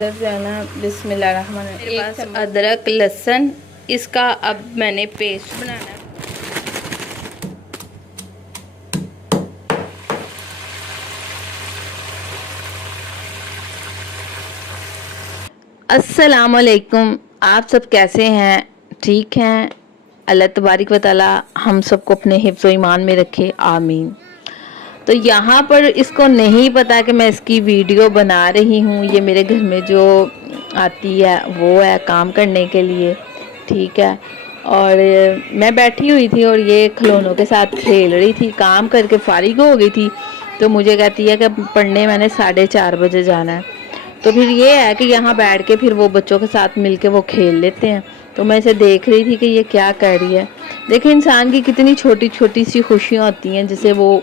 बिस्मिल्लाहिर्रहमानिर्रहीम। अदरक लहसुन इसका अब मैंने पेस्ट बनाना है। अस्सलाम वालेकुम, आप सब कैसे हैं? ठीक हैं? अल्लाह तबारिक व तआला हम सबको अपने हिफ्ज़ व ईमान में रखे, आमीन। तो यहाँ पर इसको नहीं पता कि मैं इसकी वीडियो बना रही हूँ। ये मेरे घर में जो आती है वो है काम करने के लिए, ठीक है। और मैं बैठी हुई थी और ये खिलौनों के साथ खेल रही थी, काम करके फारिग हो गई थी। तो मुझे कहती है कि पढ़ने मैंने 4:30 बजे जाना है। तो फिर ये है कि यहाँ बैठ के फिर वो बच्चों के साथ मिलके वो खेल लेते हैं। तो मैं इसे देख रही थी कि ये क्या कर रही है। देखिए इंसान की कितनी छोटी छोटी सी खुशियाँ होती हैं, जिसे वो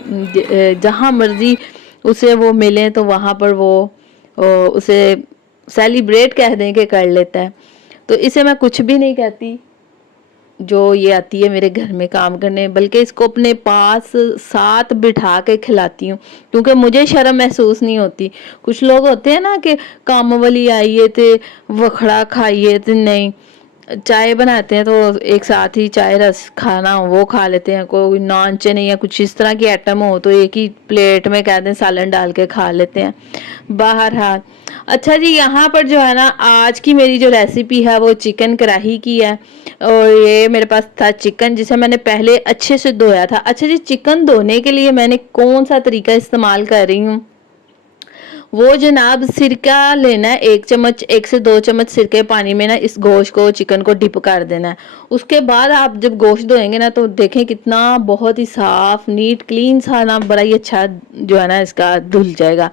जहाँ मर्जी उसे वो मिले तो वहाँ पर वो उसे सेलिब्रेट कह दें कि कर लेता है। तो इसे मैं कुछ भी नहीं कहती जो ये आती है मेरे घर में काम करने, बल्कि इसको अपने पास साथ बिठा के खिलाती हूँ, क्योंकि मुझे शर्म महसूस नहीं होती। कुछ लोग होते हैं ना कि काम वाली आइए थे वखड़ा खाइए थे, नहीं, चाय बनाते हैं तो एक साथ ही चाय रस खाना हो वो खा लेते हैं। कोई नान चने या कुछ इस तरह की आइटम हो तो एक ही प्लेट में कहते हैं सालन डाल के खा लेते हैं। बहरहाल अच्छा जी, यहाँ पर जो है ना आज की मेरी जो रेसिपी है वो चिकन कढ़ाई की है। और ये मेरे पास था चिकन जिसे मैंने पहले अच्छे से धोया था। अच्छा जी, चिकन धोने के लिए मैंने कौन सा तरीका इस्तेमाल कर रही हूँ, वो जनाब सिरका लेना है 1 चम्मच, 1 से 2 चम्मच सिरके पानी में ना इस गोश्त को चिकन को डिप कर देना है। उसके बाद आप जब गोश्त धोएंगे ना तो देखें कितना बहुत ही साफ नीट क्लीन सा ना बड़ा ही अच्छा जो है ना इसका धुल जाएगा।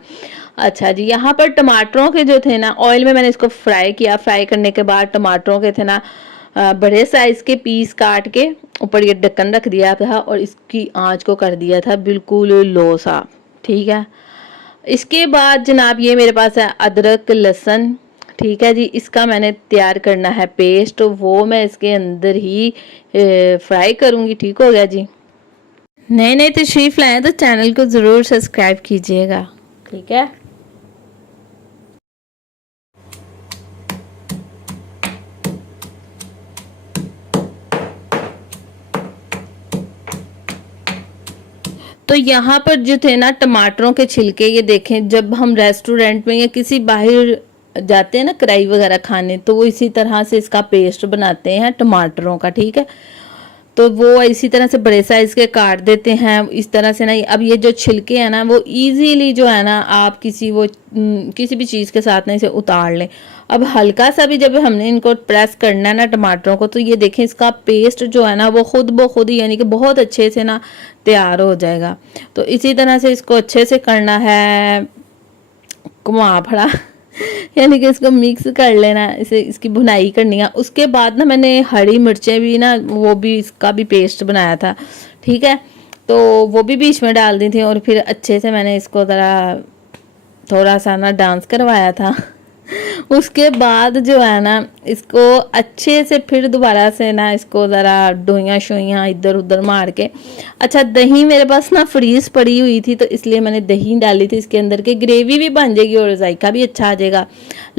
अच्छा जी, यहाँ पर टमाटरों के जो थे ना ऑयल में मैंने इसको फ्राई किया। फ्राई करने के बाद टमाटरों के थे ना बड़े साइज के पीस काट के ऊपर ये ढक्कन रख दिया था और इसकी आंच को कर दिया था बिल्कुल लो सा, ठीक है। इसके बाद जनाब ये मेरे पास है अदरक लहसुन, ठीक है जी। इसका मैंने तैयार करना है पेस्ट, वो मैं इसके अंदर ही फ्राई करूंगी, ठीक हो गया जी। नए नए तशरीफ लाए तो चैनल को ज़रूर सब्सक्राइब कीजिएगा, ठीक है। तो यहाँ पर जो थे ना टमाटरों के छिलके, ये देखें जब हम रेस्टोरेंट में या किसी बाहर जाते हैं ना कढ़ाई वगैरह खाने, तो वो इसी तरह से इसका पेस्ट बनाते हैं टमाटरों का, ठीक है। तो वो इसी तरह से बड़े साइज के काट देते हैं इस तरह से ना। अब ये जो छिलके हैं ना वो इजीली जो है ना आप किसी भी चीज़ के साथ ना इसे उतार लें। अब हल्का सा भी जब हमने इनको प्रेस करना है ना टमाटरों को, तो ये देखें इसका पेस्ट जो है ना वो खुद ब खुद ही यानी कि बहुत अच्छे से ना तैयार हो जाएगा। तो इसी तरह से इसको अच्छे से करना है, घुमा फड़ा यानी कि इसको मिक्स कर लेना, इसे इसकी भुनाई करनी है। उसके बाद ना मैंने हरी मिर्चें भी ना वो भी इसका भी पेस्ट बनाया था, ठीक है। तो वो भी बीच में डाल दी थी और फिर अच्छे से मैंने इसको थोड़ा सा ना डांस करवाया था उसके बाद जो है ना इसको अच्छे से फिर दोबारा से ना इसको ज़रा डोइयाँ शोइयाँ इधर उधर मार के। अच्छा, दही मेरे पास ना फ्रीज पड़ी हुई थी तो इसलिए मैंने दही डाली थी इसके अंदर के, ग्रेवी भी बन जाएगी और जायका भी अच्छा आ जाएगा।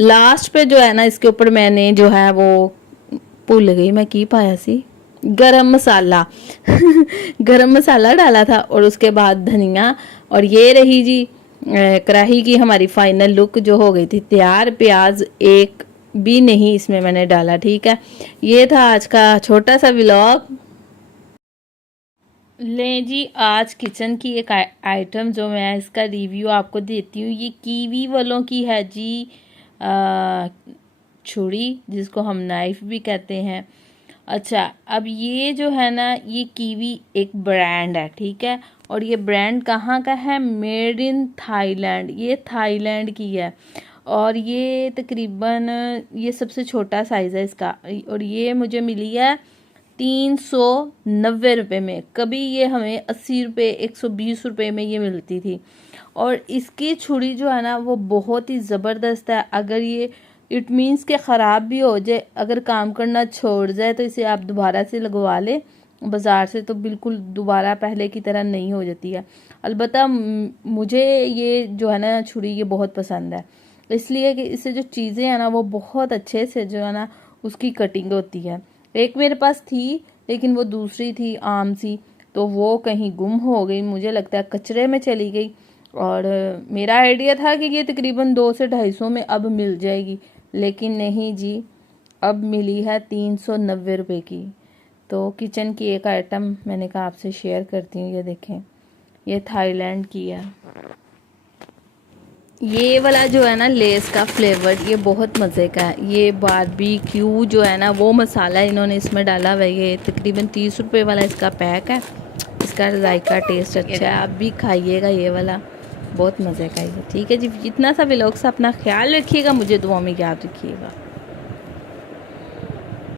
लास्ट पे जो है ना इसके ऊपर मैंने जो है वो भूल गई मैं की पाया सी, गरम मसाला गरम मसाला डाला था और उसके बाद धनिया। और ये रही जी कढ़ाई की हमारी फाइनल लुक जो हो गई थी तैयार। प्याज एक भी नहीं इसमें मैंने डाला, ठीक है। ये था आज का छोटा सा व्लॉग। ले जी, आज किचन की एक आइटम जो मैं इसका रिव्यू आपको देती हूँ। ये कीवी वालों की है जी छुरी, जिसको हम नाइफ भी कहते हैं। अच्छा, अब ये जो है ना ये कीवी एक ब्रांड है, ठीक है। और ये ब्रांड कहाँ का है? मेड इन थाईलैंड, ये थाईलैंड की है। और ये तकरीबन ये सबसे छोटा साइज़ है इसका और ये मुझे मिली है 390 रुपये में। कभी ये हमें 80 रुपये 120 रुपये में ये मिलती थी। और इसकी छुरी जो है ना वो बहुत ही ज़बरदस्त है। अगर ये इट मीन्स के ख़राब भी हो जाए, अगर काम करना छोड़ जाए तो इसे आप दोबारा से लगवा लें बाज़ार से, तो बिल्कुल दोबारा पहले की तरह नहीं हो जाती है। अलबत्ता मुझे ये जो है ना छुरी ये बहुत पसंद है। इसलिए कि इससे जो चीज़ें हैं ना वो बहुत अच्छे से जो है ना उसकी कटिंग होती है। एक मेरे पास थी लेकिन वो दूसरी थी आम सी, तो वो कहीं गुम हो गई, मुझे लगता है कचरे में चली गई। और मेरा आइडिया था कि ये तकरीबन 200 से 250 में अब मिल जाएगी, लेकिन नहीं जी, अब मिली है 390 रुपये की। तो किचन की एक आइटम मैंने कहा आपसे शेयर करती हूँ। ये देखें, ये थाईलैंड की है। ये वाला जो है ना लेस का फ्लेवर, ये बहुत मज़े का है। ये बारबेक्यू जो है ना वो मसाला इन्होंने इसमें डाला हुआ है। ये तकरीबन 30 रुपये वाला इसका पैक है। इसका जायका टेस्ट अच्छा है, आप भी खाइएगा ये वाला, बहुत मज़े का है। ठीक है जी, इतना सा व्लॉग से अपना ख्याल रखिएगा, मुझे दुआ में याद रखिएगा।